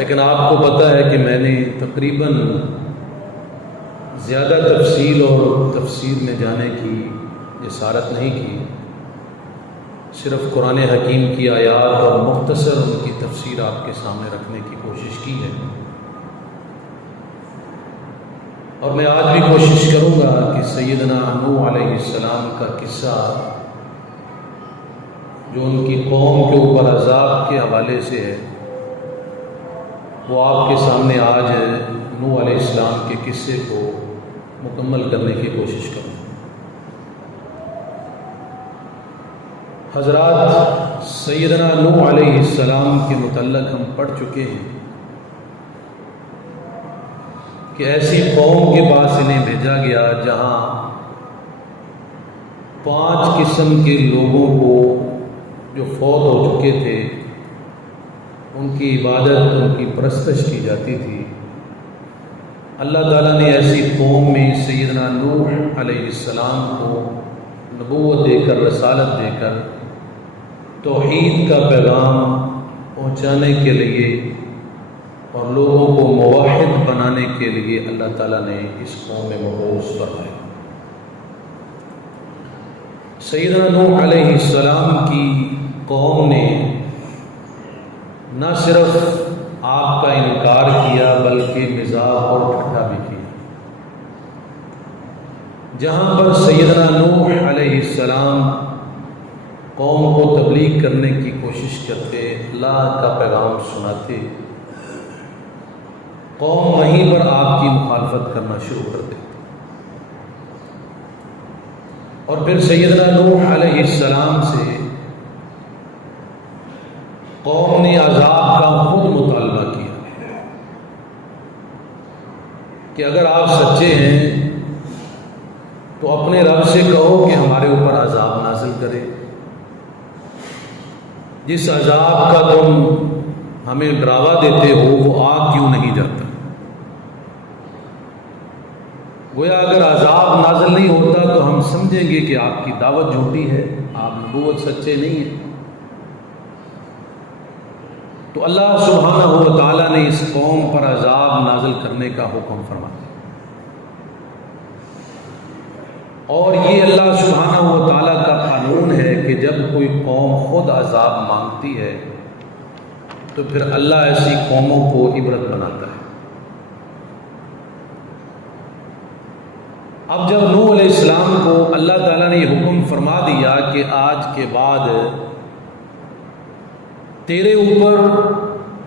لیکن آپ کو پتہ ہے کہ میں نے تقریباً زیادہ تفصیل اور تفسیر میں جانے کی جسارت نہیں کی، صرف قرآن حکیم کی آیات اور مختصر ان کی تفسیر آپ کے سامنے رکھنے کی کوشش کی ہے، اور میں آج بھی کوشش کروں گا کہ سیدنا نوح علیہ السلام کا قصہ جو ان کی قوم کے اوپر عذاب کے حوالے سے ہے وہ آپ کے سامنے آج نوح علیہ السلام کے قصے کو مکمل کرنے کی کوشش کروں۔ حضرات، سیدنا نوح علیہ السلام کے متعلق ہم پڑھ چکے ہیں کہ ایسی قوم کے پاس انہیں بھیجا گیا جہاں 5 قسم کے لوگوں کو جو فوت ہو چکے تھے ان کی عبادت، ان کی پرستش کی جاتی تھی۔ اللہ تعالیٰ نے ایسی قوم میں سیدنا نوح علیہ السلام کو نبوت دے کر، رسالت دے کر توحید کا پیغام پہنچانے کے لیے اور لوگوں کو موحد بنانے کے لیے اللہ تعالیٰ نے اس قوم میں مبعوث فرمایا۔ سیدنا نوح علیہ السلام کی قوم نے نہ صرف آپ کا انکار کیا بلکہ مزاح اور ٹھٹھا بھی کیا۔ جہاں پر سیدنا نوح علیہ السلام قوم کو تبلیغ کرنے کی کوشش کرتے، اللہ کا پیغام سناتے، قوم وہیں پر آپ کی مخالفت کرنا شروع کر دیتی، اور پھر سیدنا نوح علیہ السلام سے قوم نے عذاب کا خود مطالبہ کیا کہ اگر آپ سچے ہیں تو اپنے رب سے کہو کہ ہمارے اوپر عذاب نازل کرے، جس عذاب کا تم ہمیں ڈراوا دیتے ہو وہ آگ کیوں نہیں جاتا؟ گویا اگر عذاب نازل نہیں ہوتا تو ہم سمجھیں گے کہ آپ کی دعوت جھوٹی ہے، آپ نبوت سچے نہیں ہیں۔ تو اللہ سبحانہ و تعالیٰ نے اس قوم پر عذاب نازل کرنے کا حکم فرمایا، اور یہ اللہ سبحانہ و تعالیٰ کا قانون ہے کہ جب کوئی قوم خود عذاب مانگتی ہے تو پھر اللہ ایسی قوموں کو عبرت بناتا ہے۔ اب جب نوح علیہ السلام کو اللہ تعالیٰ نے یہ حکم فرما دیا کہ آج کے بعد تیرے اوپر،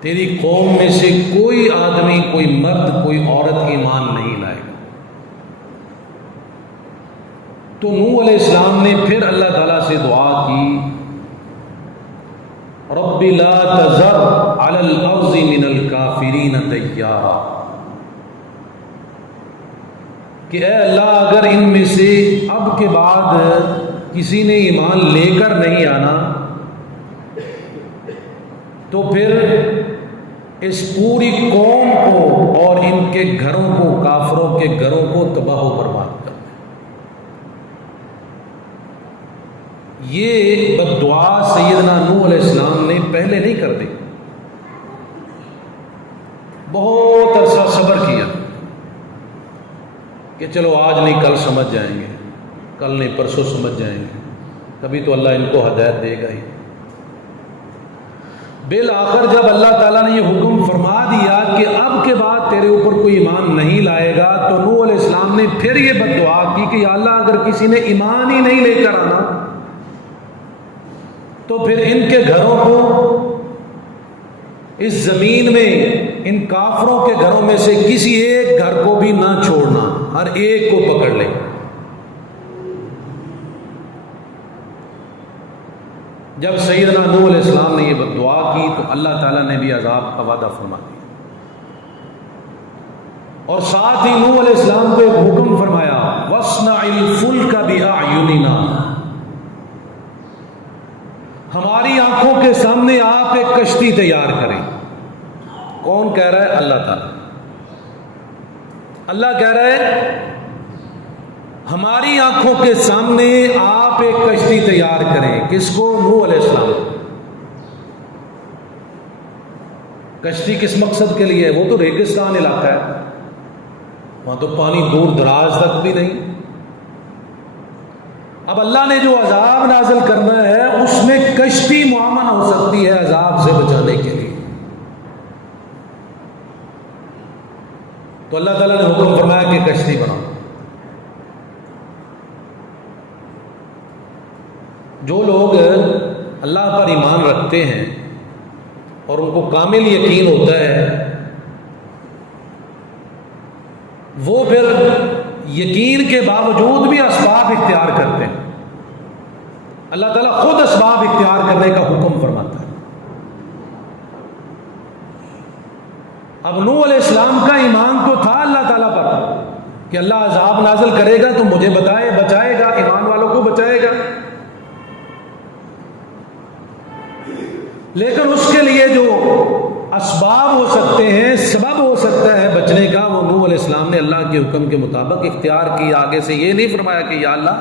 تیری قوم میں سے کوئی آدمی، کوئی مرد، کوئی عورت ایمان نہیں لائے گا، تو نوح علیہ السلام نے پھر اللہ تعالیٰ سے دعا کی، رب لا تذر علی الارض من الکافرین دیارا، کہ اے اللہ اگر ان میں سے اب کے بعد کسی نے ایمان لے کر نہیں آنا تو پھر اس پوری قوم کو اور ان کے گھروں کو، کافروں کے گھروں کو تباہ و برباد کر دے۔ یہ بددعا سیدنا نوح علیہ السلام نے پہلے نہیں کر دی، بہت عرصہ صبر کیا کہ چلو آج نہیں کل سمجھ جائیں گے، کل نہیں پرسوں سمجھ جائیں گے، تبھی تو اللہ ان کو ہدایت دے گا ہی۔ بالآخر جب اللہ تعالیٰ نے یہ حکم فرما دیا کہ اب کے بعد تیرے اوپر کوئی ایمان نہیں لائے گا، تو نوح علیہ السلام نے پھر یہ بددعا کی کہ یا اللہ اگر کسی نے ایمان ہی نہیں لے کر آنا تو پھر ان کے گھروں کو اس زمین میں، ان کافروں کے گھروں میں سے کسی ایک گھر کو بھی نہ چھوڑنا، ہر ایک کو پکڑ لے۔ جب سیدنا نوح علیہ السلام نے یہ بددعا کی تو اللہ تعالیٰ نے بھی عذاب کا وعدہ فرما دیا، اور ساتھ ہی نوح علیہ السلام کو ایک حکم فرمایا، وَاصْنَعِ الْفُلْكَ بِأَعْيُنِنَا، ہماری آنکھوں کے سامنے آپ ایک کشتی تیار کریں۔ کون کہہ رہا ہے؟ اللہ تعالیٰ۔ اللہ کہہ رہا ہے ہماری آنکھوں کے سامنے آپ ایک کشتی تیار کریں۔ کس کو؟ نوح علیہ السلام۔ کشتی کس مقصد کے لیے ہے؟ وہ تو ریگستان علاقہ ہے، وہاں تو پانی دور دراز تک بھی نہیں۔ اب اللہ نے جو عذاب نازل کرنا ہے اس میں کشتی معاون ہو سکتی ہے عذاب سے بچانے کے لیے۔ تو اللہ تعالیٰ نے حکم فرمایا کہ کشتی بناؤ۔ جو لوگ اللہ پر ایمان رکھتے ہیں اور ان کو کامل یقین ہوتا ہے، وہ پھر یقین کے باوجود بھی اسباب اختیار کرتے ہیں۔ اللہ تعالیٰ خود اسباب اختیار کرنے کا حکم فرماتا ہے۔ اب نوح علیہ السلام کا ایمان تو تھا اللہ تعالیٰ پر کہ اللہ عذاب نازل کرے گا تو مجھے بچائے گا، ایمان والوں کو بچائے گا، لیکن اس کے لیے جو اسباب ہو سکتے ہیں، سبب ہو سکتا ہے بچنے کا، وہ نوح علیہ السلام نے اللہ کے حکم کے مطابق اختیار کیا۔ آگے سے یہ نہیں فرمایا کہ یا اللہ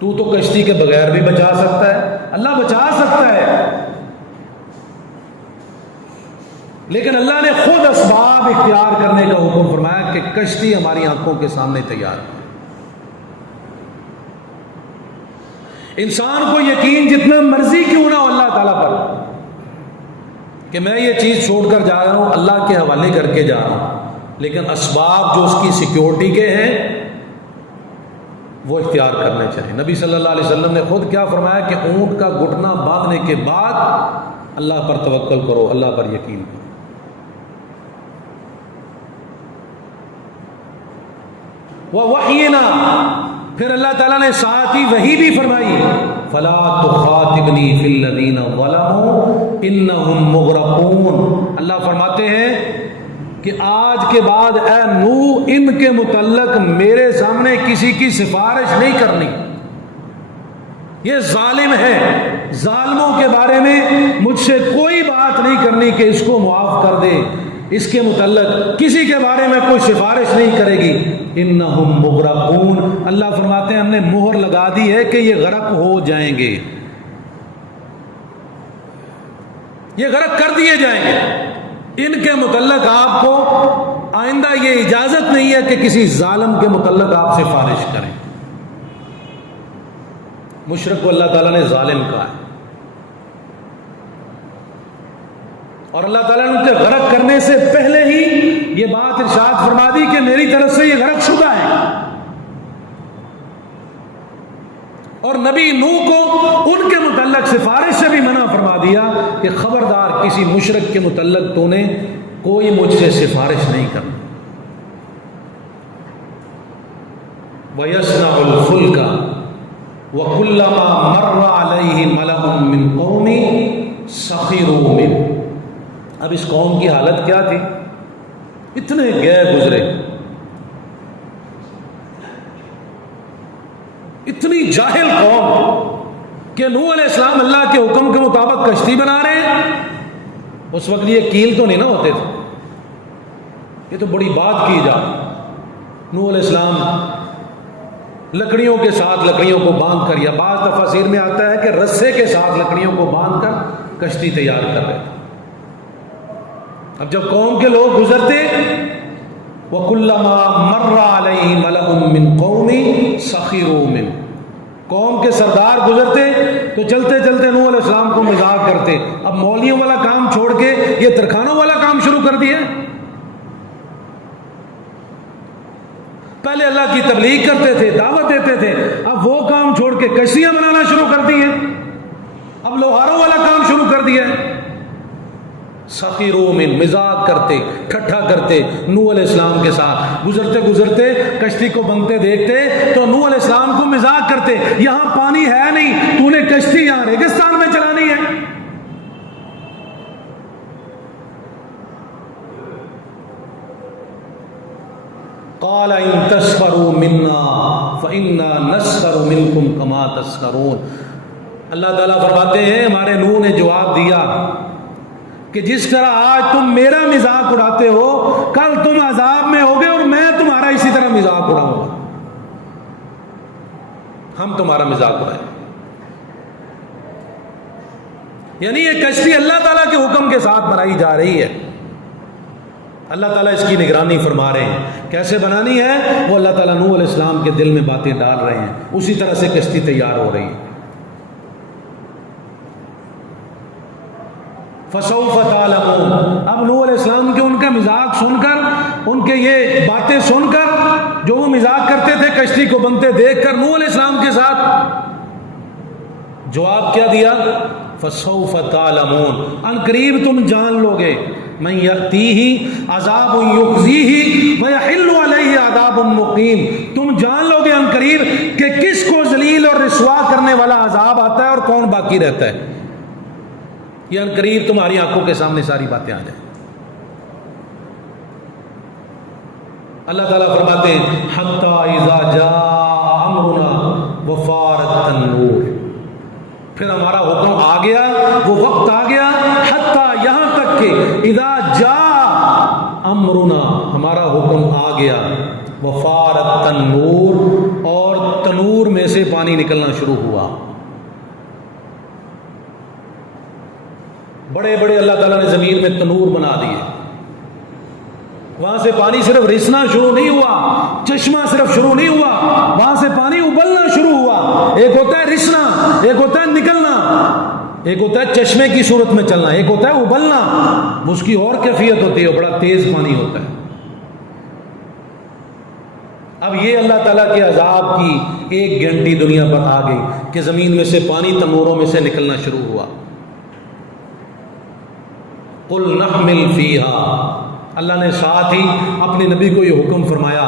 تو کشتی کے بغیر بھی بچا سکتا ہے۔ اللہ بچا سکتا ہے، لیکن اللہ نے خود اسباب اختیار کرنے کا حکم فرمایا کہ کشتی ہماری آنکھوں کے سامنے تیار ہے۔ انسان کو یقین جتنا مرضی کیوں نہ ہو اللہ تعالیٰ پر کہ میں یہ چیز چھوڑ کر جا رہا ہوں، اللہ کے حوالے کر کے جا رہا ہوں، لیکن اسباب جو اس کی سیکیورٹی کے ہیں وہ اختیار کرنے چاہیے۔ نبی صلی اللہ علیہ وسلم نے خود کیا فرمایا کہ اونٹ کا گھٹنا باندھنے کے بعد اللہ پر توکل کرو، اللہ پر یقین کرو۔ وَوَحْيِنَا، پھر اللہ تعالیٰ نے ساتھ ہی وحی بھی فرمائی، فَلَا تُخَاطِبْنِي فِي الَّذِينَ ظَلَمُوا إِنَّهُمْ مُغْرَقُونَ۔ اللہ فرماتے ہیں کہ آج کے بعد اے نوح ان کے متعلق میرے سامنے کسی کی سفارش نہیں کرنی، یہ ظالم ہے، ظالموں کے بارے میں مجھ سے کوئی بات نہیں کرنی کہ اس کو معاف کر دے، اس کے متعلق کسی کے بارے میں کوئی سفارش نہیں کرے گی۔ انہم مغرقون، اللہ فرماتے ہیں ہم نے مہر لگا دی ہے کہ یہ غرق ہو جائیں گے، یہ غرق کر دیے جائیں گے۔ ان کے متعلق آپ کو آئندہ یہ اجازت نہیں ہے کہ کسی ظالم کے متعلق آپ سفارش کریں۔ مشرک کو اللہ تعالیٰ نے ظالم کہا ہے، اور اللہ تعالیٰ نے ان کے غرق کرنے سے پہلے ہی یہ بات ارشاد فرما دی کہ میری طرف سے یہ غرق شدہ ہے، اور نبی نوح کو ان کے متعلق سفارش سے بھی منع فرما دیا کہ خبردار کسی مشرک کے متعلق تو نے کوئی مجھ سے سفارش نہیں کرنا۔ وَيَصْنَعُ الْفُلْكَ وَكُلَّمَا مَرَّ عَلَيْهِ مَلَأٌ مِّن قَوْمِهِ سَخِرُوا مِنْهُ۔ اب اس قوم کی حالت کیا تھی؟ اتنے گئے گزرے، اتنی جاہل قوم کہ نوح علیہ السلام اللہ کے حکم کے مطابق کشتی بنا رہے ہیں۔ اس وقت یہ کیل تو نہیں نہ ہوتے تھے، یہ تو بڑی بات کی جاتی۔ نوح علیہ السلام لکڑیوں کے ساتھ لکڑیوں کو باندھ کر، یا بعض تفاسیر میں آتا ہے کہ رسے کے ساتھ لکڑیوں کو باندھ کر کشتی تیار کر رہے تھے۔ اب جب قوم کے لوگ گزرتے، وَكُلَّمَا مَرَّ عَلَيْهِ مَلَأٌ مِّن قَوْمِهِ سَخِرُوا مِنْهُ، قوم کے سردار گزرتے تو چلتے چلتے نوح علیہ السلام کو مذاق کرتے۔ اب مولیوں والا کام چھوڑ کے یہ ترخانوں والا کام شروع کر دیا۔ پہلے اللہ کی تبلیغ کرتے تھے، دعوت دیتے تھے، اب وہ کام چھوڑ کے کشتیاں بنانا شروع کر دی ہیں، اب لوہاروں والا کام شروع کر دیا ہے۔ سخیروں میں مزاق کرتے، ٹھٹھا کرتے نوح علیہ السلام کے ساتھ، گزرتے گزرتے کشتی کو بنتے دیکھتے تو نوح علیہ السلام کو مزاق کرتے، یہاں پانی ہے نہیں، تو نے کشتی یہاں ریگستان میں چلانی ہے۔ قال ان تسخروا منا فإنا نسخر منكم كما تسخرون۔ اللہ تعالیٰ فرماتے ہیں ہمارے نوح نے جواب دیا کہ جس طرح آج تم میرا مذاق اڑاتے ہو، کل تم عذاب میں ہوگے اور میں تمہارا اسی طرح مذاق اڑاؤں گا، ہم تمہارا مذاق اڑائیں۔ یعنی یہ کشتی اللہ تعالیٰ کے حکم کے ساتھ بنائی جا رہی ہے، اللہ تعالیٰ اس کی نگرانی فرما رہے ہیں۔ کیسے بنانی ہے؟ وہ اللہ تعالیٰ نوح علیہ السلام کے دل میں باتیں ڈال رہے ہیں، اسی طرح سے کشتی تیار ہو رہی ہے۔ فَسَوْفَ تَعْلَمُونَ، اب نوح علیہ السلام کے ان کا مزاق سن کر، ان کے یہ باتیں سن کر، جو وہ مزاق کرتے تھے کشتی کو بنتے دیکھ کر، نوح علیہ السلام کے ساتھ جواب کیا دیا؟ فَسَوْفَ تَعْلَمُونَ، ان قریب تم جان لو گے، مَن يَأْتِيهِ عَذَابٌ يُخْزِيهِ وَيَحِلُّ عَلَيْهِ عَذَابٌ مُقِيمٌ، تم جان لو گے ان قریب کہ کس کو ذلیل اور رسوا کرنے والا عذاب آتا ہے اور کون باقی رہتا ہے۔ یہ ان قریب تمہاری آنکھوں کے سامنے ساری باتیں آ جائیں۔ اللہ تعالیٰ فرماتے ہیں حَتَّى إِذَا جَاءَ أَمْرُنَا وَفَارَتِ التَّنُّورُ، پھر ہمارا حکم آ گیا، وہ وقت آ گیا، حتیٰ یہاں تک کہ اذا جاء امرنا، ہمارا حکم آ گیا، وفارت تنور، اور تنور میں سے پانی نکلنا شروع ہوا۔ بڑے بڑے اللہ تعالیٰ نے زمین میں تنور بنا دیے، وہاں سے پانی صرف رسنا شروع نہیں ہوا، چشمہ صرف شروع نہیں ہوا، وہاں سے پانی ابلنا شروع ہوا۔ ایک ہوتا ہے رسنا، ایک ہوتا ہے نکلنا، ایک ہوتا ہے چشمے کی صورت میں چلنا، ایک ہوتا ہے ابلنا، اس کی اور کیفیت ہوتی ہے، بڑا تیز پانی ہوتا ہے۔ اب یہ اللہ تعالیٰ کے عذاب کی ایک گھنٹی دنیا پر آ گئی کہ زمین میں سے پانی تنوروں میں سے نکلنا شروع ہوا۔ قُلْ نَحْمِلْ فِيهَا، اللہ نے ساتھ ہی اپنے نبی کو یہ حکم فرمایا،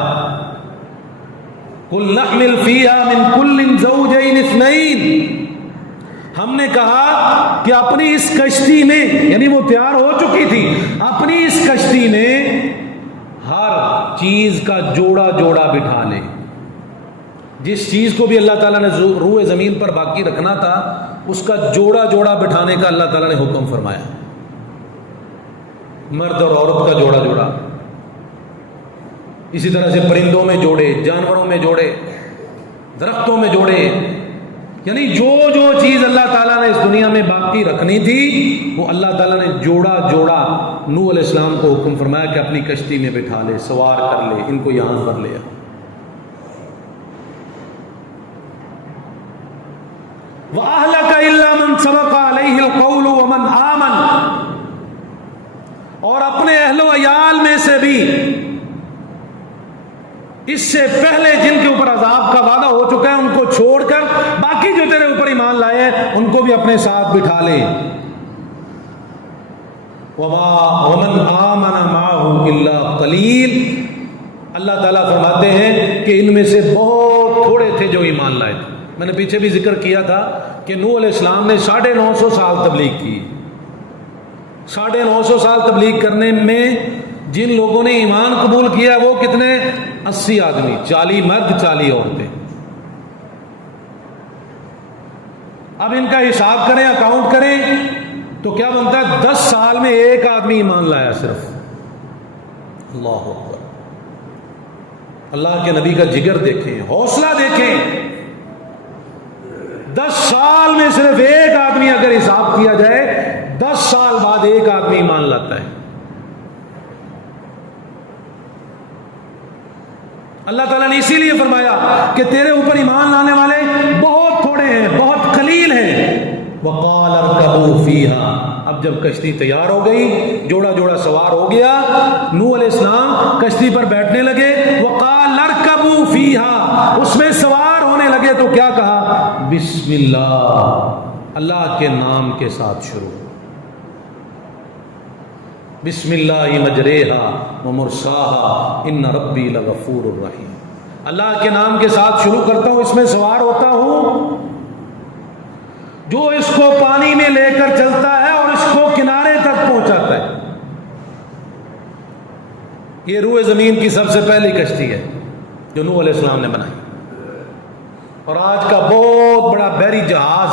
قُلْ نَحْمِلْ فِيهَا مِنْ كُلٍّ زَوْجَيْنِ اثْنَيْنِ، ہم نے کہا کہ اپنی اس کشتی میں، یعنی وہ تیار ہو چکی تھی، اپنی اس کشتی میں ہر چیز کا جوڑا جوڑا بٹھا لے۔ جس چیز کو بھی اللہ تعالیٰ نے روئے زمین پر باقی رکھنا تھا، اس کا جوڑا جوڑا بٹھانے کا اللہ تعالیٰ نے حکم فرمایا، مرد اور عورت کا جوڑا جوڑا، اسی طرح سے پرندوں میں جوڑے، جانوروں میں جوڑے، درختوں میں جوڑے، یعنی جو جو چیز اللہ تعالیٰ نے اس دنیا میں باقی رکھنی تھی وہ اللہ تعالیٰ نے جوڑا جوڑا نوح علیہ السلام کو حکم فرمایا کہ اپنی کشتی میں بٹھا لے، سوار کر لے، ان کو یہاں پر لے آ۔ وَأَهْلَكَ إِلَّا مَنْ سَبَقَ عَلَيْهِ الْقَوْلُ وَمَنْ آمَنَ، اور اپنے اہل و عیال میں سے بھی اس سے پہلے جن کے اوپر عذاب کا وعدہ ہو چکا ہے ان کو چھوڑ کر باقی جو تیرے اوپر ایمان لائے ہیں ان کو بھی اپنے ساتھ بٹھا لے۔ وَمَنْ آمَنَ مَعَهُ إِلَّا قَلِيلٌ، اللہ تعالیٰ فرماتے ہیں کہ ان میں سے بہت تھوڑے تھے جو ایمان لائے تھے۔ میں نے پیچھے بھی ذکر کیا تھا کہ نوح علیہ السلام نے 950 سال تبلیغ کی، 950 سال تبلیغ کرنے میں جن لوگوں نے ایمان قبول کیا وہ کتنے؟ 80 آدمی، 40 مرد 40 عورتیں۔ اب ان کا حساب کریں، اکاؤنٹ کریں تو کیا بنتا ہے؟ 10 سال میں ایک آدمی ایمان لایا صرف۔ اللہ اکبر، اللہ کے نبی کا جگر دیکھیں، حوصلہ دیکھیں۔ 10 سال میں صرف ایک آدمی اگر حساب کیا جائے، 10 سال بعد ایک آدمی ایمان لاتا ہے۔ اللہ تعالیٰ نے اسی لیے فرمایا کہ تیرے اوپر ایمان لانے والے بہت تھوڑے ہیں، بہت قلیل ہیں۔ وَقَالَ ارْكَبُوا فِيهَا، اب جب کشتی تیار ہو گئی، جوڑا جوڑا سوار ہو گیا، نوح علیہ السلام کشتی پر بیٹھنے لگے۔ وَقَالَ ارْكَبُوا فِيهَا، اس میں سوار ہونے لگے تو کیا کہا؟ بسم اللہ، اللہ کے نام کے ساتھ شروع، بسم اللہ مجریہا ومرساہا ان ربی لغفور الرحیم، اللہ کے نام کے ساتھ شروع کرتا ہوں، اس میں سوار ہوتا ہوں، جو اس کو پانی میں لے کر چلتا ہے اور اس کو کنارے تک پہنچاتا ہے۔ یہ روئے زمین کی سب سے پہلی کشتی ہے جو نوح علیہ السلام نے بنائی، اور آج کا بہت بڑا بحری جہاز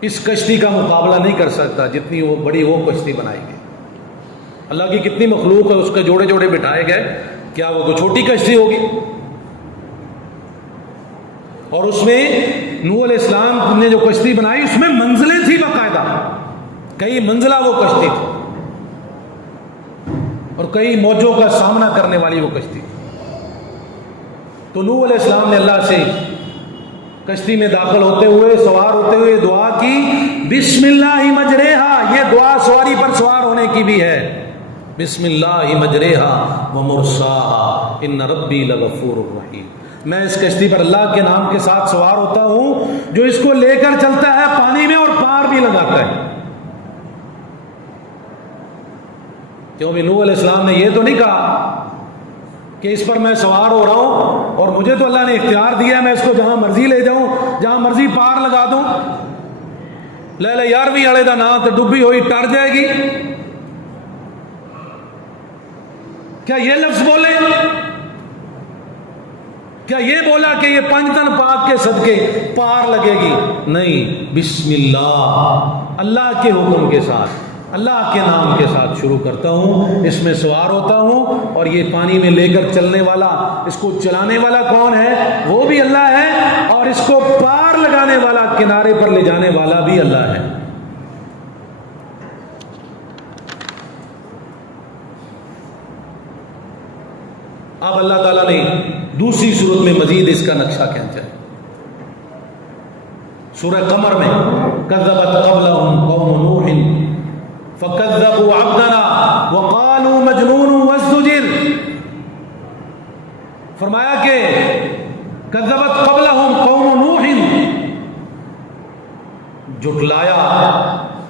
اس کشتی کا مقابلہ نہیں کر سکتا جتنی وہ بڑی وہ کشتی بنائی گئی۔ اللہ کی کتنی مخلوق ہے، اس کے جوڑے جوڑے بٹھائے گئے، کیا وہ کوئی چھوٹی کشتی ہوگی؟ اور اس میں نوح علیہ السلام نے جو کشتی بنائی اس میں منزلیں تھی باقاعدہ، کئی منزلہ وہ کشتی تھی اور کئی موجوں کا سامنا کرنے والی وہ کشتی تھی. تو نوح علیہ السلام نے اللہ سے کشتی میں داخل ہوتے ہوئے سوار ہوتے ہوئے دعا کی بسم اللہ مجریہا. یہ دعا سواری پر سوار ہونے کی بھی ہے. بسم اللہ مجریہا ومرساہا ان ربی لغفور الرحیم. میں اس کشتی پر اللہ کے نام کے ساتھ سوار ہوتا ہوں جو اس کو لے کر چلتا ہے پانی میں اور پار بھی لگاتا ہے. کیونکہ نوح علیہ السلام نے یہ تو نہیں کہا کہ اس پر میں سوار ہو رہا ہوں اور مجھے تو اللہ نے اختیار دیا ہے میں اس کو جہاں مرضی لے جاؤں جہاں مرضی پار لگا دوں. لے لے یارویں والے دا نام تو ڈبی ہوئی ٹر جائے گی. کیا یہ لفظ بولے؟ کیا یہ بولا کہ یہ پنجتن پاک کے صدقے پار لگے گی؟ نہیں. بسم اللہ، اللہ کے حکم کے ساتھ اللہ کے نام کے ساتھ شروع کرتا ہوں، اس میں سوار ہوتا ہوں اور یہ پانی میں لے کر چلنے والا، اس کو چلانے والا کون ہے؟ وہ بھی اللہ ہے، اور اس کو پار لگانے والا، کنارے پر لے جانے والا بھی اللہ ہے. اب اللہ تعالیٰ نے دوسری صورت میں مزید اس کا نقشہ کھینچا ہے. سورہ قمر میں کذبت قبلہم قوم نوح فکذبوا عبدنا وقالوا مجنون وازدجر. فرمایا کہ کذبت قبلہم قوم نوح، جھٹلایا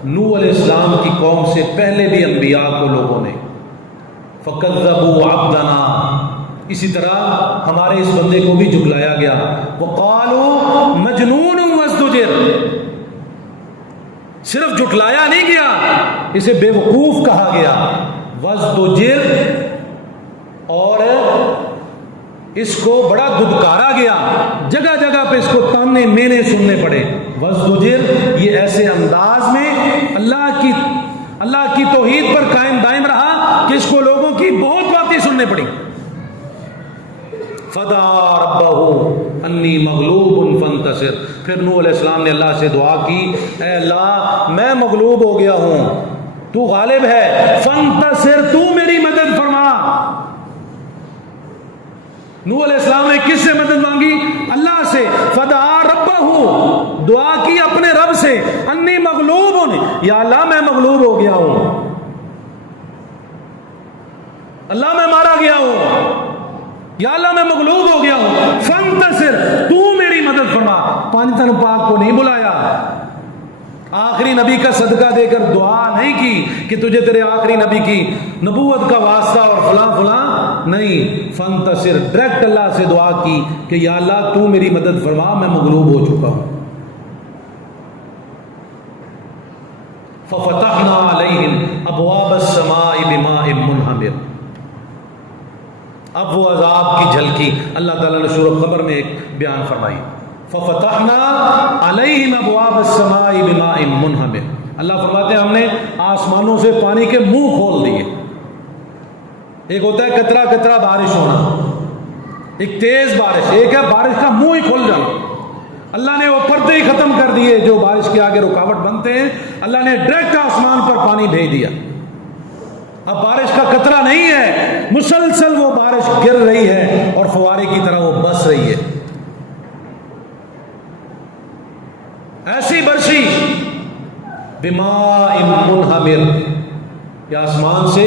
نوح علیہ السلام کی قوم سے پہلے بھی انبیاء کو لوگوں نے. فکذبوا عبدنا، اسی طرح ہمارے اس بندے کو بھی جھٹلایا گیا. وقالوا مجنون وازدجر، صرف جھٹلایا نہیں گیا، اسے بے وقوف کہا گیا. وازدجر، اور اس کو بڑا دھتکارا گیا، جگہ جگہ پہ اس کو تانے مینے سننے پڑے. وازدجر، یہ ایسے انداز میں اللہ کی توحید پر قائم دائم رہا کہ اس کو لوگوں کی بہت باتیں سننے پڑی. فدعا ربہ انی مغلوب فانتصر. پھر نوح علیہ السلام نے اللہ سے دعا کی، اے اللہ میں مغلوب ہو گیا ہوں، تو غالب ہے، فانتصر، تو میری مدد فرما. نوح علیہ السلام نے کس سے مدد مانگی؟ اللہ سے. فدعا ربہ، دعا کی اپنے رب سے، انی مغلوب، یا اللہ میں مغلوب ہو گیا ہوں، اللہ میں مارا گیا ہوں، یا اللہ میں مغلوب ہو گیا ہوں، فانتصر، تو میری مدد فرما. پنجتن پاک کو نہیں بلایا، آخری نبی کا صدقہ دے کر دعا نہیں کی کہ تجھے تیرے آخری نبی کی نبوت کا واسطہ اور فلاں فلاں، نہیں. فانتصر، ڈائریکٹ اللہ سے دعا کی کہ یا اللہ تو میری مدد فرما، میں مغلوب ہو چکا ہوں. ففتحنا علیہم ابواب السماء بماء منہمر. اب وہ عذاب کی جھلکی اللہ تعالیٰ نے سورۃ قمر میں ایک بیان فرمائی. ففتحنا علیہم ابواب السماء بماء منہمر. اللہ فرماتے ہیں ہم نے آسمانوں سے پانی کے منہ کھول دیے. ایک ہوتا ہے قطرہ قطرہ بارش ہونا، ایک تیز بارش، ایک ہے بارش کا منہ ہی کھل جانا. اللہ نے وہ پردے ہی ختم کر دیے جو بارش کے آگے رکاوٹ بنتے ہیں. اللہ نے ڈائریکٹ آسمان پر پانی بھیج دیا. اب بارش کا قطرہ نہیں ہے، مسلسل وہ بارش گر رہی ہے اور فوارے کی طرح وہ بس رہی ہے. ایسی برشی بماء منہمر کہ آسمان سے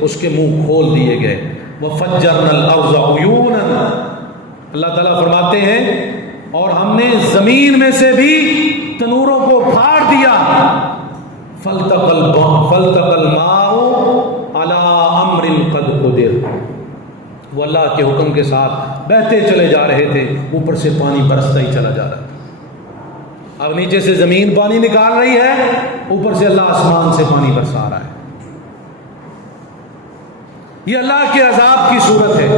اس کے منہ کھول دیے گئے. وفجرنا الارض عیونا، اللہ تعالیٰ فرماتے ہیں اور ہم نے زمین میں سے بھی تنوروں کو پھاڑ دیا. فالتقى الماء على امر قد قدر، وہ اللہ کے حکم کے ساتھ بہتے چلے جا رہے تھے، اوپر سے پانی برستا ہی چلا جا رہا تھا. اب نیچے سے زمین پانی نکال رہی ہے، اوپر سے اللہ آسمان سے پانی برسا رہا ہے. یہ اللہ کے عذاب کی صورت ہے.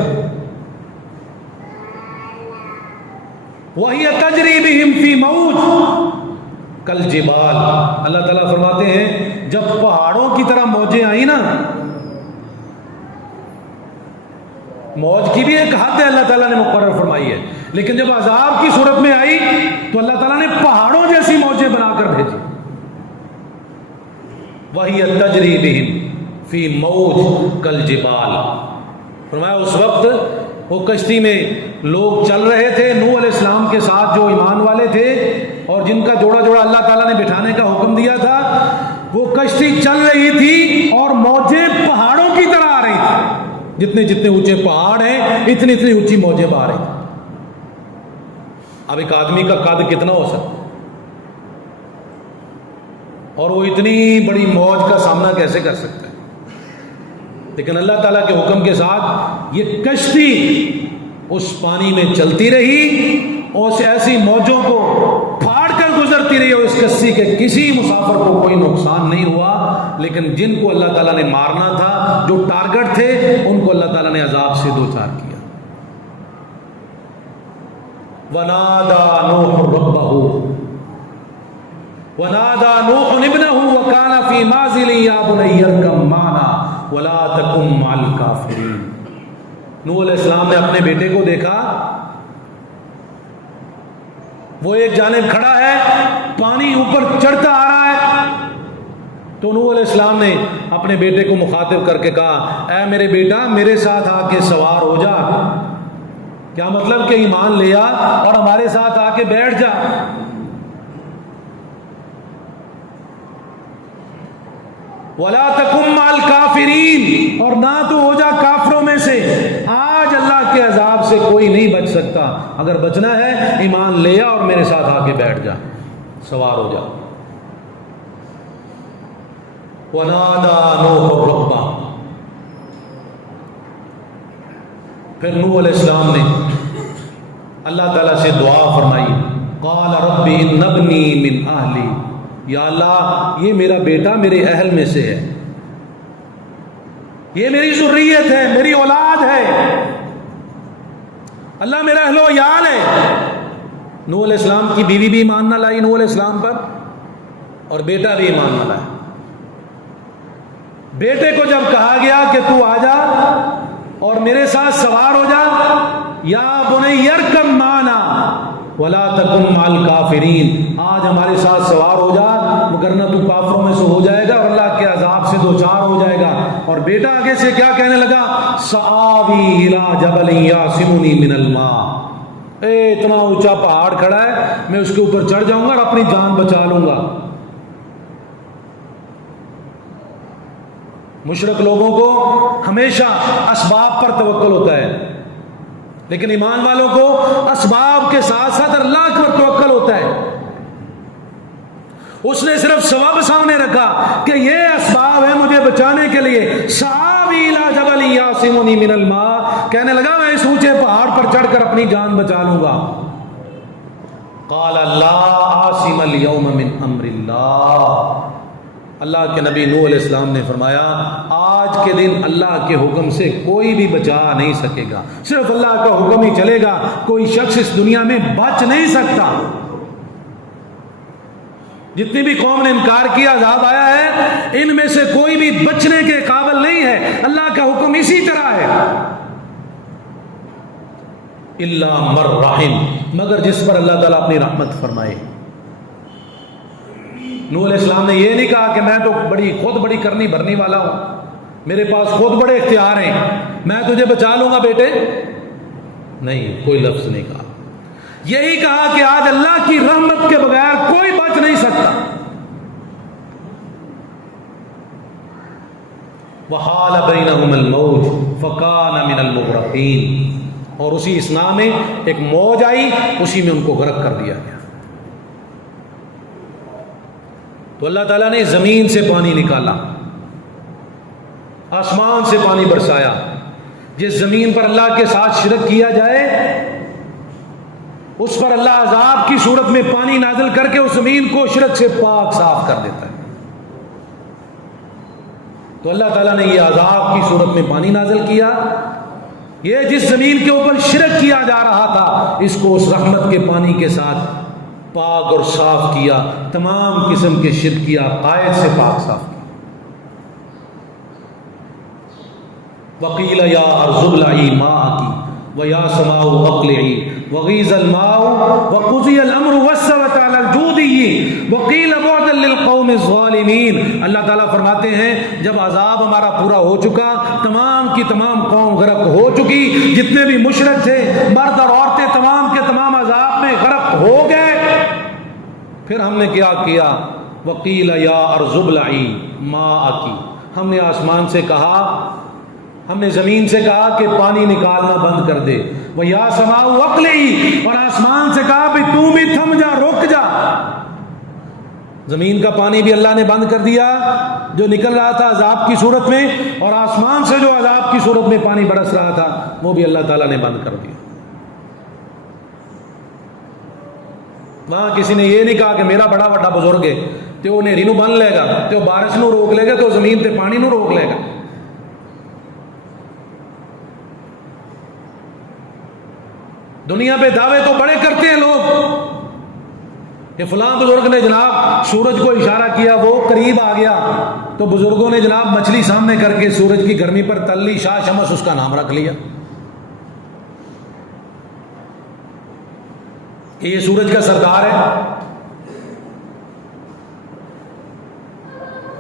وَهِيَ تَجْرِي بِهِمْ فِي مَوْجٍ کالجبال. اللہ تعالیٰ فرماتے ہیں جب پہاڑوں کی طرح موجیں آئی نا، موج کی بھی ایک حد ہے اللہ تعالیٰ نے مقرر فرمائی ہے، لیکن جب عذاب کی صورت میں آئی تو اللہ تعالیٰ نے پہاڑوں جیسی موجیں بنا کر بھیجی. وہی تجری بہم فی موج کالجبال. فرمایا اس وقت وہ کشتی میں لوگ چل رہے تھے نوح علیہ السلام کے ساتھ جو ایمان والے تھے اور جن کا جوڑا جوڑا اللہ تعالیٰ نے بٹھانے کا حکم دیا تھا. وہ کشتی چل رہی تھی اور موجیں پہاڑوں کی طرح آ رہی تھی. جتنے جتنے اونچے پہاڑ ہیں اتنی اتنی اونچی موجیں آ رہی تھی. اب ایک آدمی کا قد کتنا ہو سکتا اور وہ اتنی بڑی موج کا سامنا کیسے کر سکتا ہے؟ لیکن اللہ تعالیٰ کے حکم کے ساتھ یہ کشتی اس پانی میں چلتی رہی اور ایسی موجوں کو پھاڑ کر گزرتی رہی اور اس کشتی کے کسی مسافر کو کوئی نقصان نہیں ہوا. لیکن جن کو اللہ تعالیٰ نے مارنا تھا، جو ٹارگٹ تھے، ان کو اللہ تعالیٰ نے عذاب سے دوچار کیا. وَنَادَى نُوحٌ رَبَّهُ وَنَادَى نُوحٌ ابْنَهُ وَكَانَ فِي مَعْزِلٍ يَا بُنَيَّ ارْكَب مَعَنَا وَلَا تَكُن مَعَ الْكَافِرِينَ. نوح علیہ السلام نے اپنے بیٹے کو دیکھا، وہ ایک جانب کھڑا ہے، پانی اوپر چڑھتا آ رہا ہے. تو نوح علیہ السلام نے اپنے بیٹے کو مخاطب کر کے کہا، اے میرے بیٹا میرے ساتھ آ کے سوار ہو جا. کیا مطلب کہ ایمان لے آ اور ہمارے ساتھ آ کے بیٹھ جا. وَلَا تَكُن مَعَ الْكَافِرِينَ، اور نہ تو ہو جا کافروں میں سے. آج اللہ کے عذاب سے کوئی نہیں بچ سکتا. اگر بچنا ہے ایمان لے آ اور میرے ساتھ آ کے بیٹھ جا، سوار ہو جا. وَنَادَى نُوحٌ رَبَّهُ، پھر نوح علیہ السلام نے اللہ تعالیٰ سے دعا فرمائی. قال رب ان ابنی من اہلی، یا اللہ یہ میرا بیٹا میرے اہل میں سے ہے، یہ میری ذریت ہے، میری اولاد ہے. اللہ میرا اہل و عیال ہے. نوح علیہ السلام کی بیوی بھی ایمان نہ لائی نوح علیہ السلام پر، اور بیٹا بھی ایمان نہ لایا. بیٹے کو جب کہا گیا کہ تو آ جا اور میرے ساتھ سوار ہو جا، یا بنی ارکب معنا ولا تکن مع الکافرین، آج ہمارے ساتھ سوار ہو جا وگرنہ تو کافروں میں سے ہو جائے گا اور اللہ کے عذاب سے دوچار ہو جائے گا. اور بیٹا آگے سے کیا کہنے لگا، سآوی الی جبل یعصمنی من الماء، اتنا اونچا پہاڑ کھڑا ہے میں اس کے اوپر چڑھ جاؤں گا اور اپنی جان بچا لوں گا. مشرک لوگوں کو ہمیشہ اسباب پر توکل ہوتا ہے، لیکن ایمان والوں کو اسباب کے ساتھ ساتھ اللہ پر توکل ہوتا ہے. اس نے صرف سبب سامنے رکھا کہ یہ اسباب ہے مجھے بچانے کے لیے. سآوی الی جبل یعصمنی من الماء، کہنے لگا میں اس اونچے پہاڑ پر چڑھ کر اپنی جان بچا لوں گا. قال لا عاصم اليوم من امر اللہ، اللہ کے نبی نوح علیہ السلام نے فرمایا آج کے دن اللہ کے حکم سے کوئی بھی بچا نہیں سکے گا. صرف اللہ کا حکم ہی چلے گا، کوئی شخص اس دنیا میں بچ نہیں سکتا. جتنی بھی قوم نے انکار کیا عذاب آیا ہے، ان میں سے کوئی بھی بچنے کے قابل نہیں ہے. اللہ کا حکم اسی طرح ہے. الا من رحم، مگر جس پر اللہ تعالیٰ اپنی رحمت فرمائے. نوح علیہ السلام نے یہ نہیں کہا کہ میں تو خود بڑی کرنی بھرنی والا ہوں، میرے پاس خود بڑے اختیار ہیں، میں تجھے بچا لوں گا بیٹے. نہیں، کوئی لفظ نہیں کہا. یہی کہا کہ آج اللہ کی رحمت کے بغیر کوئی بچ نہیں سکتا. وحال بینہم الموج فکان من المغرقین، اور اسی اسنا میں ایک موج آئی، اسی میں ان کو غرق کر دیا گیا. تو اللہ تعالیٰ نے زمین سے پانی نکالا، آسمان سے پانی برسایا. جس زمین پر اللہ کے ساتھ شرک کیا جائے اس پر اللہ عذاب کی صورت میں پانی نازل کر کے اس زمین کو شرک سے پاک صاف کر دیتا ہے. تو اللہ تعالیٰ نے یہ عذاب کی صورت میں پانی نازل کیا. یہ جس زمین کے اوپر شرک کیا جا رہا تھا اس کو اس رحمت کے پانی کے ساتھ پاک اور صاف کیا، تمام قسم کے شرک کیا عقائد سے پاک صاف کیا. وقیل یا ارض ابلعی ماءکی وَيَا سَمَاءُ أَقْلِعِي وَغِيضَ الْمَاءُ وَقُضِيَ الْأَمْرُ وَاسْتَوَتْ عَلَى الْجُودِيِّ وَقِيلَ بُعْدًا لِلْقَوْمِ الظَّالِمِينَ۔ اللہ تعالیٰ فرماتے ہیں جب عذاب ہمارا پورا ہو چکا، تمام کی تمام قوم غرق ہو چکی، جتنے بھی مشرک تھے مرد اور عورتیں تمام کے تمام عذاب میں غرق ہو گئے، پھر ہم نے کیا کیا؟ وَقِيلَ يَا أَرْضُ ابْلَعِي مَاءَكِ، ہم نے آسمان سے کہا، ہم نے زمین سے کہا کہ پانی نکالنا بند کر دے، وَيَا سَمَاءُ أَقْلِعِي، اور آسمان سے کہا بھی تو بھی تھم جا، رک جا۔ زمین کا پانی بھی اللہ نے بند کر دیا جو نکل رہا تھا عذاب کی صورت میں، اور آسمان سے جو عذاب کی صورت میں پانی برس رہا تھا وہ بھی اللہ تعالیٰ نے بند کر دیا۔ وہاں کسی نے یہ نہیں کہا کہ میرا بڑا بڑا بزرگ ہے تو وہ نیری نو بن لے گا، تو بارش نو روک لے گا، تو زمین تے پانی نو روک لے گا۔ دنیا پہ دعوے تو بڑے کرتے ہیں لوگ کہ فلاں بزرگ نے جناب سورج کو اشارہ کیا، وہ قریب آ گیا، تو بزرگوں نے جناب مچھلی سامنے کر کے سورج کی گرمی پر تل لی، شاہ شمس اس کا نام رکھ لیا کہ یہ سورج کا سردار ہے۔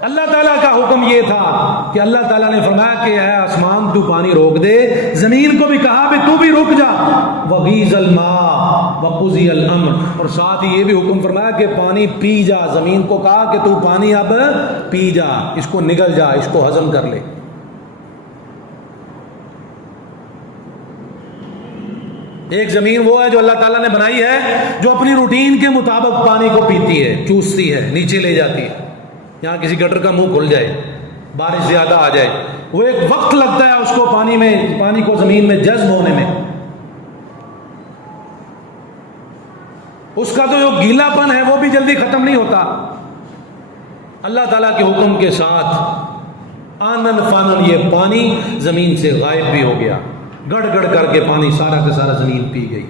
اللہ تعالیٰ کا حکم یہ تھا کہ اللہ تعالیٰ نے فرمایا کہ اے آسمان تو پانی روک دے، زمین کو بھی کہا بھی تو بھی رک جا، وغیض الماء وقضی الامر، اور ساتھ ہی یہ بھی حکم فرمایا کہ پانی پی جا، زمین کو کہا کہ تو پانی اب پی جا، اس کو نگل جا، اس کو ہضم کر لے۔ ایک زمین وہ ہے جو اللہ تعالیٰ نے بنائی ہے جو اپنی روٹین کے مطابق پانی کو پیتی ہے، چوستی ہے، نیچے لے جاتی ہے۔ یہاں کسی گٹر کا منہ کھل جائے، بارش زیادہ آ جائے، وہ ایک وقت لگتا ہے اس کو پانی کو زمین میں جذب ہونے میں، اس کا تو جو گیلا پن ہے وہ بھی جلدی ختم نہیں ہوتا۔ اللہ تعالیٰ کے حکم کے ساتھ آنن فانن یہ پانی زمین سے غائب بھی ہو گیا، گڑ گڑ کر کے پانی سارا کا سارا زمین پی گئی۔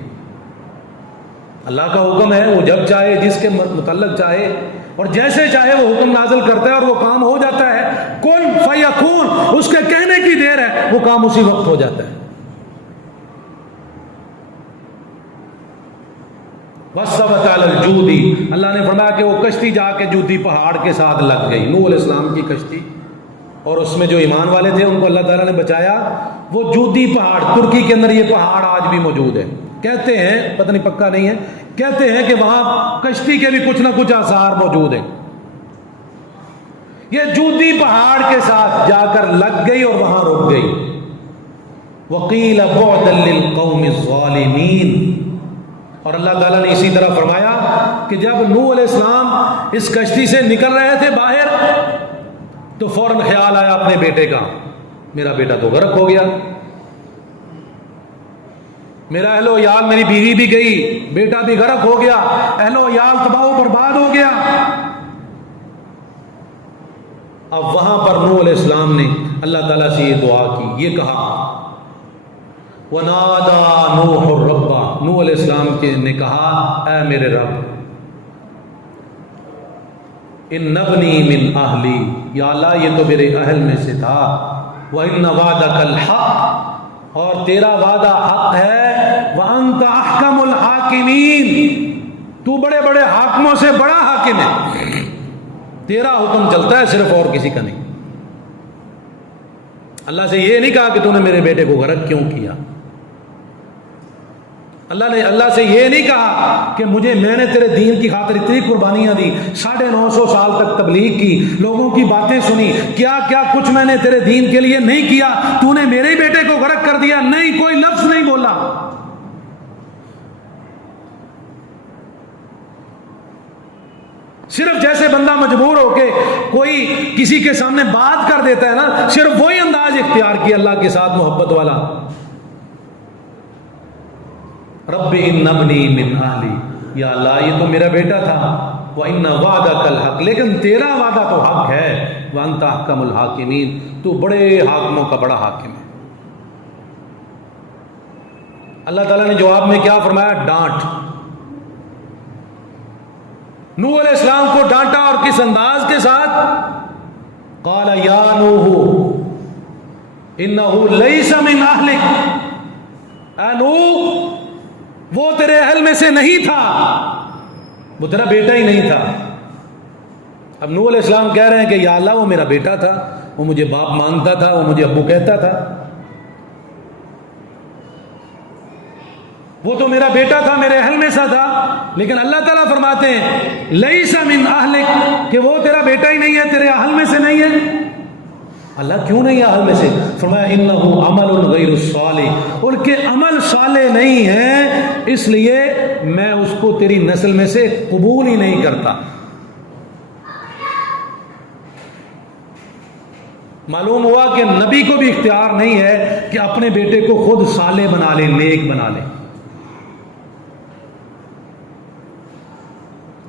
اللہ کا حکم ہے، وہ جب چاہے جس کے متعلق چاہے اور جیسے چاہے وہ حکم نازل کرتا ہے اور وہ کام ہو جاتا ہے۔ کن فیکون، اس کے کہنے کی دیر ہے، وہ کام اسی وقت ہو جاتا ہے۔ وَاسْتَوَتْ عَلَى الْجُودِ، اللہ نے فرمایا کہ وہ کشتی جا کے جودی پہاڑ کے ساتھ لگ گئی، نوح علیہ السلام کی کشتی، اور اس میں جو ایمان والے تھے ان کو اللہ تعالیٰ نے بچایا۔ وہ جودی پہاڑ، ترکی کے اندر یہ پہاڑ آج بھی موجود ہے، کہتے ہیں، پتہ نہیں پکا نہیں ہے، کہتے ہیں کہ وہاں کشتی کے بھی کچھ نہ کچھ آثار موجود ہیں۔ یہ جودی پہاڑ کے ساتھ جا کر لگ گئی اور وہاں رک گئی۔ وَقِيلَ بُعْدًا لِلْقَوْمِ الظَّالِمِينَ، اور اللہ تعالیٰ نے اسی طرح فرمایا کہ جب نوح علیہ السلام اس کشتی سے نکل رہے تھے باہر تو فوراً خیال آیا اپنے بیٹے کا، میرا بیٹا تو غرق ہو گیا، میرا اہل و عیال، میری بیوی بھی گئی، بیٹا بھی غرق ہو گیا، اہل و عیال تباہ و برباد ہو گیا۔ اب وہاں پر نوح علیہ السلام نے اللہ تعالیٰ سے یہ دعا کی، یہ کہا وَنَادَى نُوحُ الرَّبَّ، نوح علیہ السلام نے کہا اے میرے رب، اِنَّ ابْنِي مِنْ أَهْلِي، یا اللہ یہ تو میرے اہل میں سے تھا، وَإِنَّ وَعْدَكَ الْحَقُّ، اور تیرا وعدہ حق ہے، وَأَنْتَ أَحْكَمُ الْحَاكِمِينَ، تو بڑے بڑے حاکموں سے بڑا حاکم ہے، تیرا حکم چلتا ہے صرف، اور کسی کا نہیں۔ اللہ سے یہ نہیں کہا کہ تو نے میرے بیٹے کو غرق کیوں کیا، اللہ نے اللہ سے یہ نہیں کہا کہ میں نے تیرے دین کی خاطر اتنی قربانیاں دی، 950 سال تک تبلیغ کی، لوگوں کی باتیں سنی، کیا کیا کچھ میں نے تیرے دین کے لیے نہیں کیا، تو نے میرے بیٹے کو غرق کر دیا، نہیں، کوئی لفظ نہیں بولا۔ صرف جیسے بندہ مجبور ہو کے کوئی کسی کے سامنے بات کر دیتا ہے نا، صرف وہی انداز اختیار کیا اللہ کے ساتھ محبت والا، رب ان ابنی من اہلی، یا اللہ یہ تو میرا بیٹا تھا، وَإِنَّ وَعْدَكَ الْحَقُّ، لیکن تیرا وعدہ تو حق ہے، وَأَنْتَ أَحْكَمُ الْحَاكِمِينَ، تو بڑے حاکموں کا بڑا حاکم ہے۔ اللہ تعالیٰ نے جواب میں کیا فرمایا؟ ڈانٹ۔ نوح علیہ السلام کو ڈانٹا، اور کس انداز کے ساتھ؟ قَالَ يَا نُوحُ إِنَّهُ لَيْسَ مِنْ أَهْلِكَ، اے نوح وہ تیرے اہل میں سے نہیں تھا، وہ تیرا بیٹا ہی نہیں تھا۔ اب نوح علیہ السلام کہہ رہے ہیں کہ یا اللہ وہ میرا بیٹا تھا، وہ مجھے باپ مانتا تھا، وہ مجھے ابو کہتا تھا، وہ تو میرا بیٹا تھا، میرے اہل میں سے تھا۔ لیکن اللہ تعالیٰ فرماتے ہیں لیس من اہلک، کہ وہ تیرا بیٹا ہی نہیں ہے، تیرے اہل میں سے نہیں ہے۔ اللہ کیوں نہیں ہے اہل میں سے؟ فرمایا انہ عمل غیر صالح، ان کے عمل صالح نہیں ہیں، اس لیے میں اس کو تیری نسل میں سے قبول ہی نہیں کرتا۔ معلوم ہوا کہ نبی کو بھی اختیار نہیں ہے کہ اپنے بیٹے کو خود صالح بنا لے، نیک بنا لے۔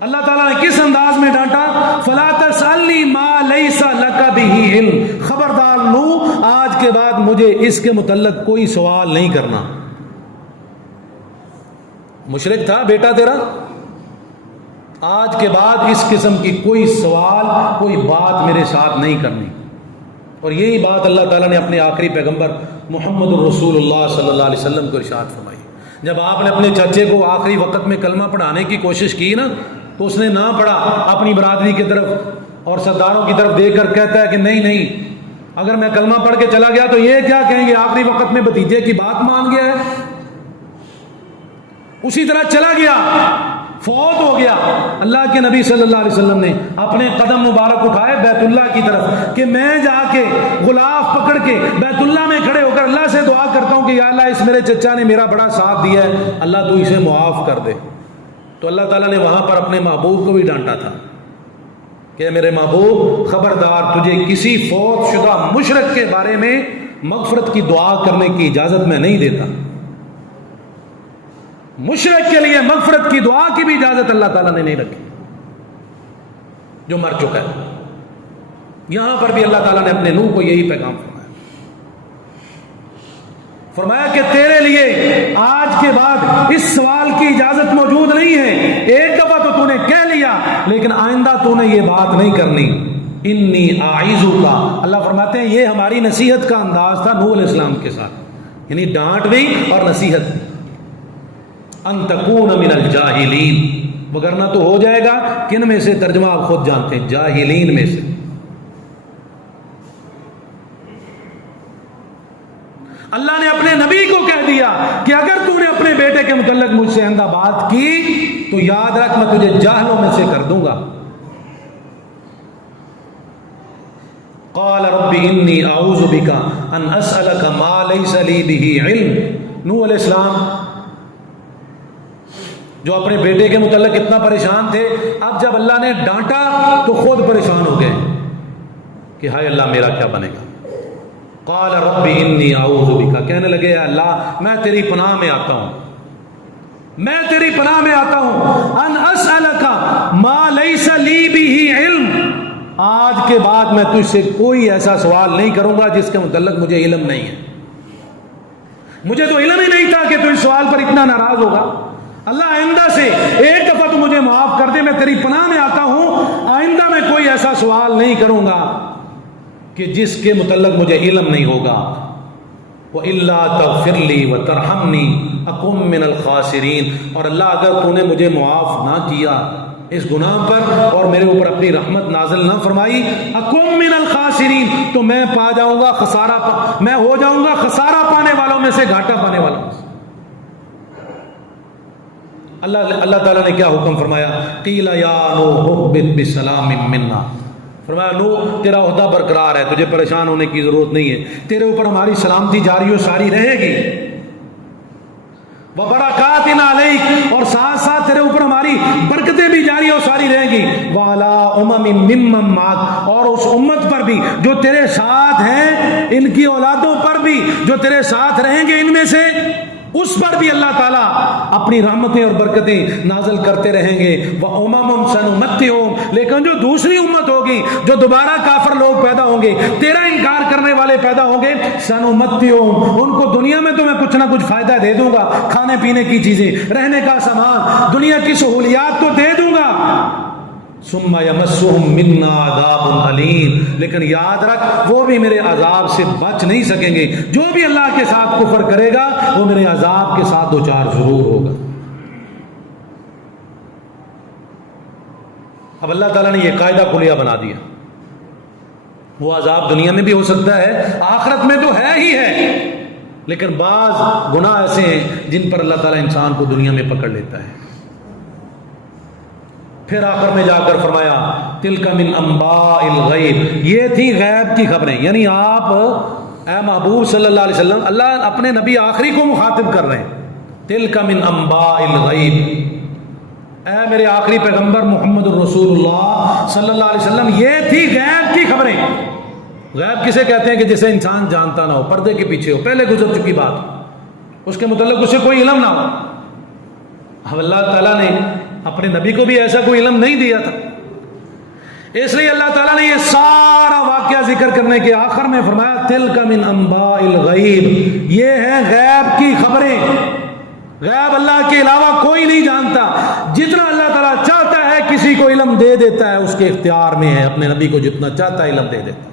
اللہ تعالیٰ نے کس انداز میں ڈانٹا؟ فلا تسألنی ما لیس لک بہ علم، خبردار نوح آج کے بعد مجھے اس کے متعلق کوئی سوال نہیں کرنا۔ مشرک تھا بیٹا تیرا، آج کے بعد اس قسم کی کوئی سوال، کوئی بات میرے ساتھ نہیں کرنی۔ اور یہی بات اللہ تعالیٰ نے اپنے آخری پیغمبر محمد الرسول اللہ صلی اللہ علیہ وسلم کو ارشاد فرمائی۔ جب آپ نے اپنے چچے کو آخری وقت میں کلمہ پڑھانے کی کوشش کی نا، تو اس نے نہ پڑھا، اپنی برادری کی طرف اور سرداروں کی طرف دیکھ کر کہتا ہے کہ نہیں نہیں، اگر میں کلمہ پڑھ کے چلا گیا تو یہ کیا کہیں گے، آخری وقت میں بھتیجے کی بات مان گیا ہے۔ اسی طرح چلا گیا، فوت ہو گیا۔ اللہ کے نبی صلی اللہ علیہ وسلم نے اپنے قدم مبارک اٹھائے بیت اللہ کی طرف کہ میں جا کے غلاف پکڑ کے بیت اللہ میں کھڑے ہو کر اللہ سے دعا کرتا ہوں کہ یا اللہ اس میرے چچا نے میرا بڑا ساتھ دیا ہے، اللہ تو اسے معاف کر دے۔ تو اللہ تعالیٰ نے وہاں پر اپنے محبوب کو بھی ڈانٹا تھا کہ میرے محبوب خبردار، تجھے کسی فوت شدہ مشرک کے بارے میں مغفرت کی دعا کرنے کی اجازت میں نہیں دیتا۔ مشرک کے لیے مغفرت کی دعا کی بھی اجازت اللہ تعالیٰ نے نہیں رکھی جو مر چکا ہے۔ یہاں پر بھی اللہ تعالیٰ نے اپنے نوح کو یہی پیغام فرمایا کہ تیرے لیے آج کے بعد اس سوال کی اجازت موجود نہیں ہے۔ ایک دفعہ تو نے کہہ لیا، لیکن آئندہ تو نے یہ بات نہیں کرنی۔ انی اعیذک، اللہ فرماتے ہیں یہ ہماری نصیحت کا انداز تھا نوح علیہ السلام کے ساتھ، یعنی ڈانٹ بھی اور نصیحت بھی۔ ان تکون من الجاہلین، وگرنہ تو ہو جائے گا کن میں سے، ترجمہ آپ خود جانتے ہیں، جاہلین میں سے۔ اللہ نے اپنے نبی کو کہہ دیا کہ اگر تو نے اپنے بیٹے کے متعلق مجھ سے آئندہ بات کی تو یاد رکھ میں تجھے جاہلوں میں سے کر دوں گا۔ قال رب انی اعوذ بک ان اسألک ما لیس لی بہ علم۔ نوح علیہ السلام جو اپنے بیٹے کے متعلق اتنا پریشان تھے، اب جب اللہ نے ڈانٹا تو خود پریشان ہو گئے کہ ہائے اللہ میرا کیا بنے گا۔ قال رب انی اعوذ بک، کہنے لگے اے اللہ میں تیری پناہ میں آتا ہوں، میں تیری پناہ میں آتا ہوں، ان اسألک ما لیس لی بہ علم، آج کے بعد میں تجھ سے کوئی ایسا سوال نہیں کروں گا جس کے متعلق مجھے علم نہیں ہے۔ مجھے تو علم ہی نہیں تھا کہ تو اس سوال پر اتنا ناراض ہوگا۔ اللہ آئندہ سے ایک دفعہ تو مجھے معاف کر دے، میں تیری پناہ میں آتا ہوں، آئندہ میں کوئی ایسا سوال نہیں کروں گا کہ جس کے متعلق مجھے علم نہیں ہوگا۔ وَإِلَّا تَغْفِرْ لِي وَتَرْحَمْنِي أَكُن مِّنَ الْخَاسِرِينَ، اور اللہ اگر تو نے مجھے معاف نہ کیا اس گناہ پر اور میرے اوپر اپنی رحمت نازل نہ فرمائی، أَكُن مِّنَ الْخَاسِرِينَ، تو میں پا جاؤں گا خسارہ، میں ہو جاؤں گا خسارہ پانے والوں میں سے، گھاٹا پانے والوں میں سے۔ اللہ تعالیٰ نے کیا حکم فرمایا؟ قیل یا نوح اہبط بسلام منا، فرمایا نوح تیرا عہدہ برقرار ہے، تجھے پریشان ہونے کی ضرورت نہیں ہے، تیرے اوپر ہماری سلامتی جاری و ساری رہے گی، وبرکات علیک، اور ساتھ ساتھ تیرے اوپر ہماری برکتیں بھی جاری و ساری رہیں گی، وعلی امم ممن معک، اور اس امت پر بھی جو تیرے ساتھ ہیں، ان کی اولادوں پر بھی جو تیرے ساتھ رہیں گے ان میں سے، اس پر بھی اللہ تعالیٰ اپنی رحمتیں اور برکتیں نازل کرتے رہیں گے۔ وَأُمَمٌ سَنُمَتِّعُهُمْ، لیکن جو دوسری امت ہوگی، جو دوبارہ کافر لوگ پیدا ہوں گے، تیرا انکار کرنے والے پیدا ہوں گے، سَنُمَتِّعُهُمْ، ان کو دنیا میں تو میں کچھ نہ کچھ فائدہ دے دوں گا، کھانے پینے کی چیزیں، رہنے کا سامان، دنیا کی سہولیات تو دے دوں گا، ثم یمسہم منا عذاب علیم، لیکن یاد رکھ وہ بھی میرے عذاب سے بچ نہیں سکیں گے. جو بھی اللہ کے ساتھ کفر کرے گا وہ میرے عذاب کے ساتھ دوچار ضرور ہوگا. اب اللہ تعالیٰ نے یہ قاعدہ کلیہ بنا دیا، وہ عذاب دنیا میں بھی ہو سکتا ہے، آخرت میں تو ہے ہی ہے، لیکن بعض گناہ ایسے ہیں جن پر اللہ تعالیٰ انسان کو دنیا میں پکڑ لیتا ہے. پھر آخر میں جا کر فرمایا تلک من انباء الغیب، یہ تھی غیب کی خبریں. یعنی آپ اے محبوب صلی اللہ علیہ وسلم، اللہ اپنے نبی آخری کو مخاطب کر رہے ہیں. تلک من انباء الغیب، اے میرے آخری پیغمبر محمد الرسول اللہ صلی اللہ علیہ وسلم، یہ تھی غیب کی خبریں. غیب کسے کہتے ہیں کہ جسے انسان جانتا نہ ہو، پردے کے پیچھے ہو، پہلے گزر چکی بات، اس کے متعلق اسے کوئی علم نہ ہو. اب اللہ تعالیٰ نے اپنے نبی کو بھی ایسا کوئی علم نہیں دیا تھا، اس لیے اللہ تعالیٰ نے یہ سارا واقعہ ذکر کرنے کے آخر میں فرمایا تلک من انباء الغیب، یہ ہیں غیب کی خبریں. غیب اللہ کے علاوہ کوئی نہیں جانتا. جتنا اللہ تعالیٰ چاہتا ہے کسی کو علم دے دیتا ہے، اس کے اختیار میں ہے، اپنے نبی کو جتنا چاہتا ہے علم دے دیتا ہے.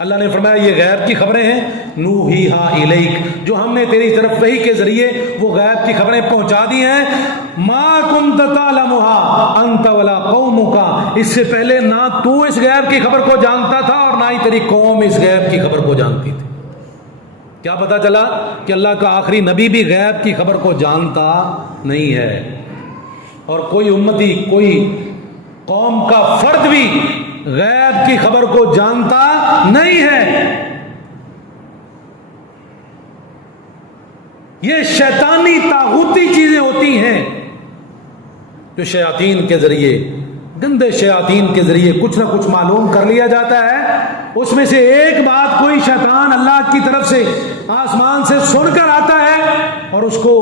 اللہ نے فرمایا یہ غیب کی خبریں ہیں، نوحیہا الیک، جو ہم نے تیری طرف وحی کے ذریعے وہ غیب کی خبریں پہنچا دی ہیں. ما کنت تعلمها انت ولا قومک، اس سے پہلے نہ تو اس غیب کی خبر کو جانتا تھا اور نہ ہی تیری قوم اس غیب کی خبر کو جانتی تھی. کیا پتا چلا کہ اللہ کا آخری نبی بھی غیب کی خبر کو جانتا نہیں ہے، اور کوئی امتی، کوئی قوم کا فرد بھی غیب کی خبر کو جانتا نہیں ہے. یہ شیطانی طاغوتی چیزیں ہوتی ہیں جو شیاطین کے ذریعے، گندے شیاطین کے ذریعے کچھ نہ کچھ معلوم کر لیا جاتا ہے. اس میں سے ایک بات کوئی شیطان اللہ کی طرف سے آسمان سے سن کر آتا ہے اور اس کو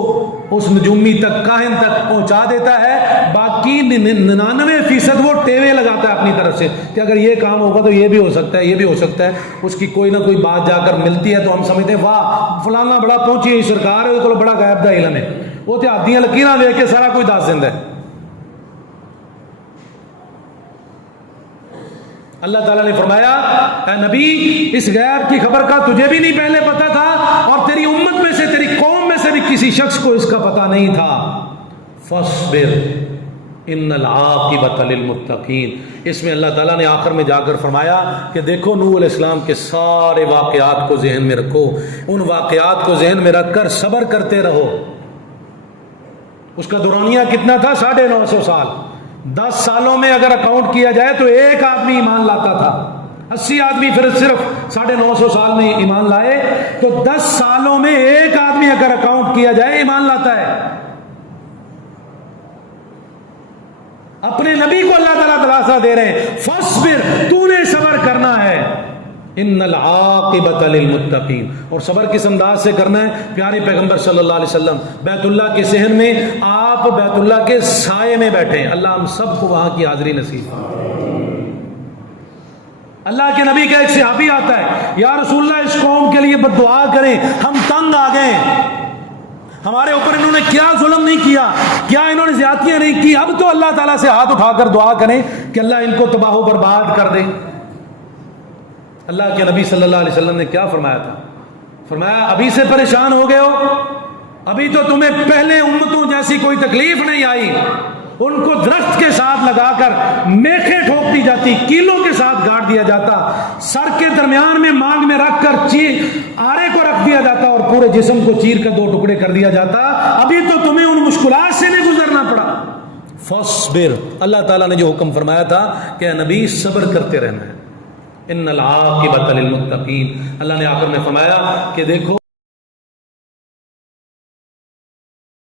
اس نجومی تک، کاہن تک پہنچا دیتا ہے. باقی 99% وہ ٹیوے لگاتا ہے اپنی طرف سے کہ اگر یہ کام ہوگا تو یہ بھی ہو سکتا ہے، یہ بھی ہو سکتا ہے. اس کی کوئی نہ کوئی بات جا کر ملتی ہے تو ہم سمجھتے ہیں واہ فلانا بڑا پہنچی ہے سرکار ہے، تو بڑا غیب دا علم ہے. وہ تہادیاں لکیراں دیکھ کے سارا کوئی دس دیندا ہے. اللہ تعالیٰ نے فرمایا اے نبی اس غیب کی خبر کا تجھے بھی نہیں پہلے پتا تھا، اور تیری امت میں سے، تیری قوم میں سے بھی کسی شخص کو اس کا پتا نہیں تھا. فاصبر ان العاقبۃ للمتقین. اس میں اللہ تعالیٰ نے آخر میں جا کر فرمایا کہ دیکھو نوح علیہ السلام کے سارے واقعات کو ذہن میں رکھو، ان واقعات کو ذہن میں رکھ کر صبر کرتے رہو. اس کا دورانیہ کتنا تھا؟ 950 سال. 10 سالوں میں اگر اکاؤنٹ کیا جائے تو ایک آدمی ایمان لاتا تھا. 80 آدمی پھر صرف 950 سال میں ایمان لائے، تو 10 سالوں میں ایک آدمی اگر اکاؤنٹ کیا جائے ایمان لاتا ہے. اپنے نبی کو اللہ تعالیٰ دلاسا دے رہے ہیں فاصبر، تو نے صبر کرنا ہے، ان العاقبۃ للمتقین. اور صبر کس انداز سے کرنا ہے؟ پیارے پیغمبر صلی اللہ علیہ وسلم بیت اللہ کے صحن میں، آپ بیت اللہ کے سائے میں بیٹھے ہیں. اللہ ہم سب کو وہاں کی حاضری نصیب. اللہ کے نبی کا ایک صحابی آتا ہے، یا رسول اللہ اس قوم کے لیے بد دعا کریں، ہم تنگ آ گئے، ہمارے اوپر انہوں نے کیا ظلم نہیں کیا، کیا انہوں نے زیادتیاں نہیں کی، اب تو اللہ تعالیٰ سے ہاتھ اٹھا کر دعا کریں کہ اللہ ان کو تباہ و برباد کر دے. اللہ کے نبی صلی اللہ علیہ وسلم نے کیا فرمایا تھا؟ فرمایا ابھی سے پریشان ہو گئے ہو، ابھی تو تمہیں پہلے امتوں جیسی کوئی تکلیف نہیں آئی. ان کو درخت کے ساتھ لگا کر میخیں ٹھوک دی جاتی، کیلوں کے ساتھ گاڑ دیا جاتا، سر کے درمیان میں مانگ میں رکھ کر آرے کو رکھ دیا جاتا اور پورے جسم کو چیر کر 2 ٹکڑے کر دیا جاتا. ابھی تو تمہیں ان مشکلات سے نہیں گزرنا پڑا. فاصبر، اللہ تعالیٰ نے جو حکم فرمایا تھا کہ اے نبی صبر کرتے رہنا ہے. ان العاقبۃ للمتقین. اللہ نے آخر میں فرمایا کہ دیکھو